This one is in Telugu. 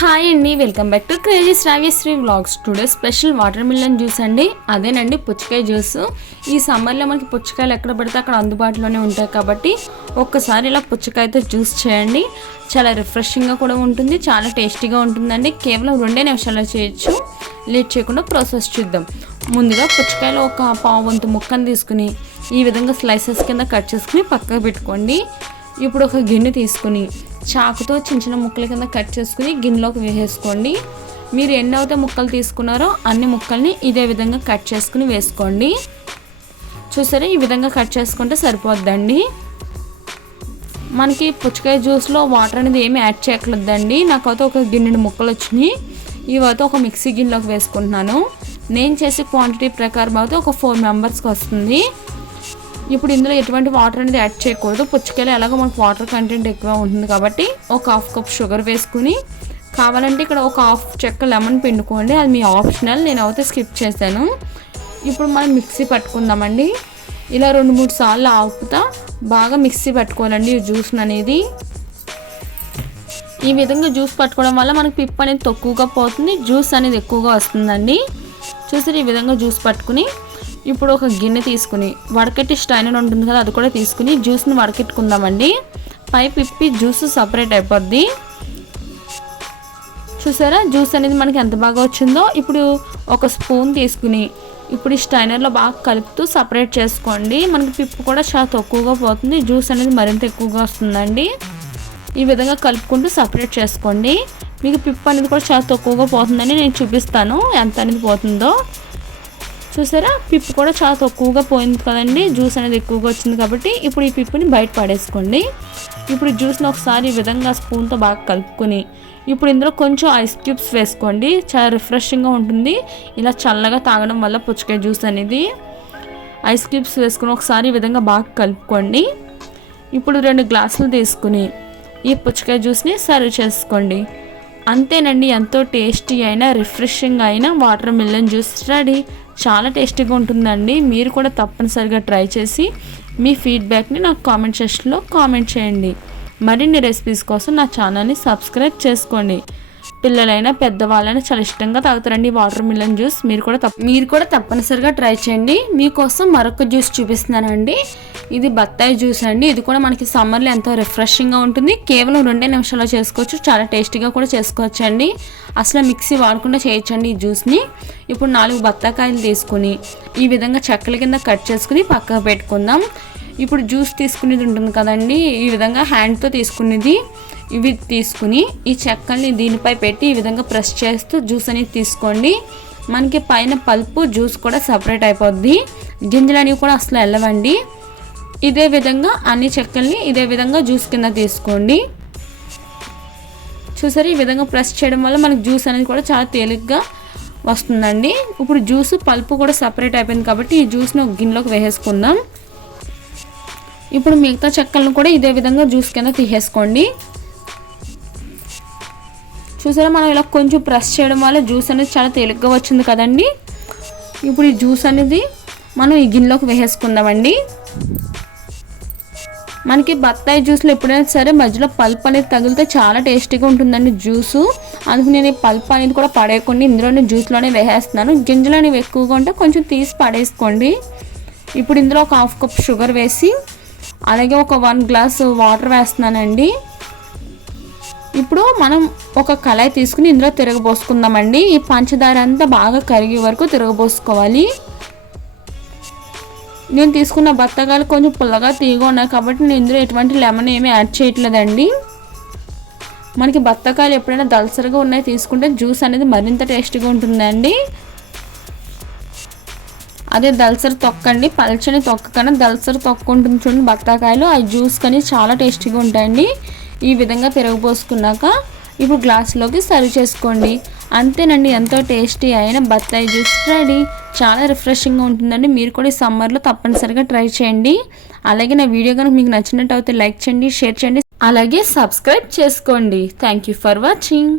Welcome back to crazy Sravyasri vlogs today special watermelon juice అండి. అదేనండి పుచ్చకాయ జ్యూస్ ఈ సమ్మర్లో మనకి పుచ్చకాయలు ఎక్కడ పడితే అక్కడ అందుబాటులోనే ఉంటాయి కాబట్టి ఒక్కసారి ఇలా పుచ్చకాయతో జ్యూస్ చేయండి. చాలా రిఫ్రెషింగ్గా కూడా ఉంటుంది చాలా టేస్టీగా ఉంటుందండి. కేవలం రెండే నిమిషాల్లో చేయొచ్చు. లేట్ చేయకుండా ప్రాసెస్ చూద్దాం. ముందుగా పుచ్చకాయలు ఒక పావు వంతు ముక్కను తీసుకుని ఈ విధంగా స్లైసెస్ కింద కట్ చేసుకుని పక్కకు పెట్టుకోండి. ఇప్పుడు ఒక గిన్నె తీసుకుని చాకుతో చిన్న చిన్న ముక్కల కింద కట్ చేసుకుని గిన్నెలోకి వేసేసుకోండి. మీరు ఎన్ని అయితే ముక్కలు తీసుకున్నారో అన్ని ముక్కల్ని ఇదే విధంగా కట్ చేసుకుని వేసుకోండి. చూసారా? ఈ విధంగా కట్ చేసుకుంటే సరిపోద్దండి. మనకి పుచ్చకాయ జ్యూస్లో వాటర్ అనేది ఏమి యాడ్ చేయట్లేదండి నాకైతే ఒక గిన్నెడు ముక్కలు వచ్చినాయి. ఇవైతే ఒక మిక్సీ గిన్నెలోకి వేసుకుంటున్నాను. నేను చేసే క్వాంటిటీ ప్రకారం అయితే ఒక ఫోర్ మెంబర్స్కి వస్తుంది. ఇప్పుడు ఇందులో ఎటువంటి వాటర్ అనేది యాడ్ చేయకూడదు. పుచ్చకాయలు ఎలాగో మనకు వాటర్ కంటెంట్ ఎక్కువ ఉంటుంది కాబట్టి ఒక హాఫ్ కప్ షుగర్ వేసుకుని కావాలంటే ఇక్కడ ఒక హాఫ్ చెక్క లెమన్ పిండుకోండి. అది మీ ఆప్షనల్ నేను అయితే స్కిప్ చేశాను. ఇప్పుడు మనం మిక్సీ పట్టుకుందామండి. ఇలా రెండు మూడు సార్లు ఆపుతా బాగా మిక్సీ పట్టుకోవాలండి ఈ జ్యూస్ అనేది. ఈ విధంగా జ్యూస్ పట్టుకోవడం వల్ల మనకి పిప్ అనేది తక్కువగా పోతుంది. జ్యూస్ అనేది ఎక్కువగా వస్తుందండి. చూసి ఈ విధంగా జ్యూస్ పట్టుకుని ఇప్పుడు ఒక గిన్నె తీసుకుని వడకట్టి స్టైనర్ ఉంటుంది కదా అది కూడా తీసుకుని జ్యూస్ని వడకెట్టుకుందామండి. పై పిప్పి జ్యూస్ సపరేట్ అయిపోద్ది. చూసారా? జ్యూస్ అనేది మనకి ఎంత బాగా వచ్చిందో? ఇప్పుడు ఒక స్పూన్ తీసుకుని ఇప్పుడు ఈ స్టైనర్లో బాగా కలుపుతూ సపరేట్ చేసుకోండి. మనకి పిప్పు కూడా చాలా తక్కువగా పోతుంది. జ్యూస్ అనేది మరింత ఎక్కువగా వస్తుందండి. ఈ విధంగా కలుపుకుంటూ సపరేట్ చేసుకోండి. మీకు పిప్పు అనేది కూడా చాలా తక్కువగా పోతుందని నేను చూపిస్తాను. ఎంత అనేది పోతుందో. చూసారా? పిప్పు కూడా చాలా తక్కువగా పోయింది కదండి. జ్యూస్ అనేది ఎక్కువగా వచ్చింది కాబట్టి ఇప్పుడు ఈ పిప్పుని బయట పడేసుకోండి. ఇప్పుడు జ్యూస్ని ఒకసారి ఈ విధంగా స్పూన్తో బాగా కలుపుకొని ఇప్పుడు ఇందులో కొంచెం ఐస్ క్యూబ్స్ వేసుకోండి. చాలా రిఫ్రెషింగ్గా ఉంటుంది. ఇలా చల్లగా తాగడం వల్ల పుచ్చకాయ జ్యూస్ అనేది ఐస్ క్యూబ్స్ వేసుకుని ఒకసారి ఈ విధంగా బాగా కలుపుకోండి. ఇప్పుడు రెండు గ్లాసులు తీసుకుని ఈ పుచ్చకాయ జ్యూస్ని సర్వ్ చేసుకోండి. అంతేనండి ఎంతో టేస్టీ అయినా రిఫ్రెషింగ్ అయినా వాటర్ మిల్లన్ జ్యూస్ రెడీ. చాలా టేస్టీగా ఉంటుందండి. మీరు కూడా తప్పనిసరిగా ట్రై చేసి మీ ఫీడ్బ్యాక్ని నాకు కామెంట్ సెక్షన్లో కామెంట్ చేయండి. మరిన్ని రెసిపీస్ కోసం నా ఛానల్ని సబ్స్క్రైబ్ చేసుకోండి. పిల్లలైనా పెద్దవాళ్ళైనా చాలా ఇష్టంగా తాగుతారండి వాటర్ మిలన్ జ్యూస్. మీరు కూడా తప్ప మీరు కూడా తప్పనిసరిగా ట్రై చేయండి. మీకోసం మరొక జ్యూస్ చూపిస్తున్నానండి. ఇది బత్తాయి జ్యూస్ అండి. ఇది కూడా మనకి సమ్మర్లో ఎంతో రిఫ్రెషింగ్గా ఉంటుంది. కేవలం రెండే నిమిషాల్లో చేసుకోవచ్చు. చాలా టేస్టీగా కూడా చేసుకోవచ్చు అండి అసలు మిక్సీ వాడకుండా చేయొచ్చండి ఈ జ్యూస్ని. ఇప్పుడు నాలుగు బత్తాకాయలు తీసుకుని ఈ విధంగా చెక్కల కింద కట్ చేసుకుని పక్కకు పెట్టుకుందాం. ఇప్పుడు జ్యూస్ తీసుకునేది ఉంటుంది కదండి. ఈ విధంగా హ్యాండ్తో తీసుకునేది. ఇవి తీసుకుని ఈ చెక్కల్ని దీనిపై పెట్టి ఈ విధంగా ప్రెస్ చేస్తూ జ్యూస్ అనేది తీసుకోండి. మనకి పైన పల్పు జ్యూస్ కూడా సపరేట్ అయిపోద్ది. గింజలు అనేవి కూడా అసలు వెళ్ళవండి. ఇదే విధంగా అన్ని చెక్కల్ని ఇదే విధంగా జ్యూస్ కింద తీసుకోండి. చూసారు ఈ విధంగా ప్రెస్ చేయడం వల్ల మనకు జ్యూస్ అనేది కూడా చాలా తేలిగ్గా వస్తుందండి. ఇప్పుడు జ్యూస్ పల్పు కూడా సపరేట్ అయిపోయింది కాబట్టి ఈ జ్యూస్ని ఒక గిన్నెలోకి వేసేసుకుందాం. ఇప్పుడు మిగతా చెక్కలను కూడా ఇదే విధంగా జ్యూస్ కింద తీసేసుకోండి. చూసారా? మనం ఇలా కొంచెం ప్రెస్ చేయడం వల్ల జ్యూస్ అనేది చాలా తేలిగ్గా వచ్చింది కదండి. ఇప్పుడు ఈ జ్యూస్ అనేది మనం ఈ గిన్నెలోకి వేసేసుకుందామండి. మనకి బత్తాయి జ్యూస్లో ఎప్పుడైనా సరే మధ్యలో పల్ప్ అనేది తగిలితే చాలా టేస్టీగా ఉంటుందండి జ్యూసు అందుకు నేను ఈ పల్ప్ అనేది కూడా పడేయకుండా ఇందులోనే జ్యూస్లోనే వేసేస్తున్నాను. గింజలు అనేవి ఎక్కువగా ఉంటే కొంచెం తీసి పడేసుకోండి. ఇప్పుడు ఇందులో ఒక హాఫ్ కప్ షుగర్ వేసి అలాగే ఒక వన్ గ్లాస్ వాటర్ వేస్తున్నానండి. ఇప్పుడు మనం ఒక కళాయి తీసుకుని ఇందులో తిరగబోసుకుందామండి. ఈ పంచదార అంతా బాగా కరిగే వరకు తిరగబోసుకోవాలి. నేను తీసుకున్న బత్తకాయలు కొంచెం పుల్లగా తీగ ఉన్నాయి కాబట్టి నేను ఇందులో ఎటువంటి లెమన్ ఏమీ యాడ్ చేయట్లేదండి. మనకి బత్తకాయలు ఎప్పుడైనా దలసరిగా ఉన్నాయి తీసుకుంటే జ్యూస్ అనేది మరింత టేస్టీగా ఉంటుందండి. అదే దలసరి తొక్కండి పల్చని తొక్క కన్నా దలసరి తొక్క ఉంటుంది చూడండి బత్తాకాయలు. ఆ జ్యూస్ కానీ చాలా టేస్టీగా ఉంటాయండి. ఈ విధంగా తిరగబోసుకున్నాక ఇప్పుడు గ్లాస్లోకి సర్వ్ చేసుకోండి. అంతేనండి ఎంతో టేస్టీ అయిన బత్తాయి జ్యూస్ రెడీ. చాలా రిఫ్రెషింగ్గా ఉంటుందండి. మీరు కూడా ఈ సమ్మర్లో తప్పనిసరిగా ట్రై చేయండి. అలాగే నా వీడియో కనుక మీకు నచ్చినట్టు అయితే లైక్ చేయండి షేర్ చేయండి. అలాగే సబ్స్క్రైబ్ చేసుకోండి. Thank you for watching.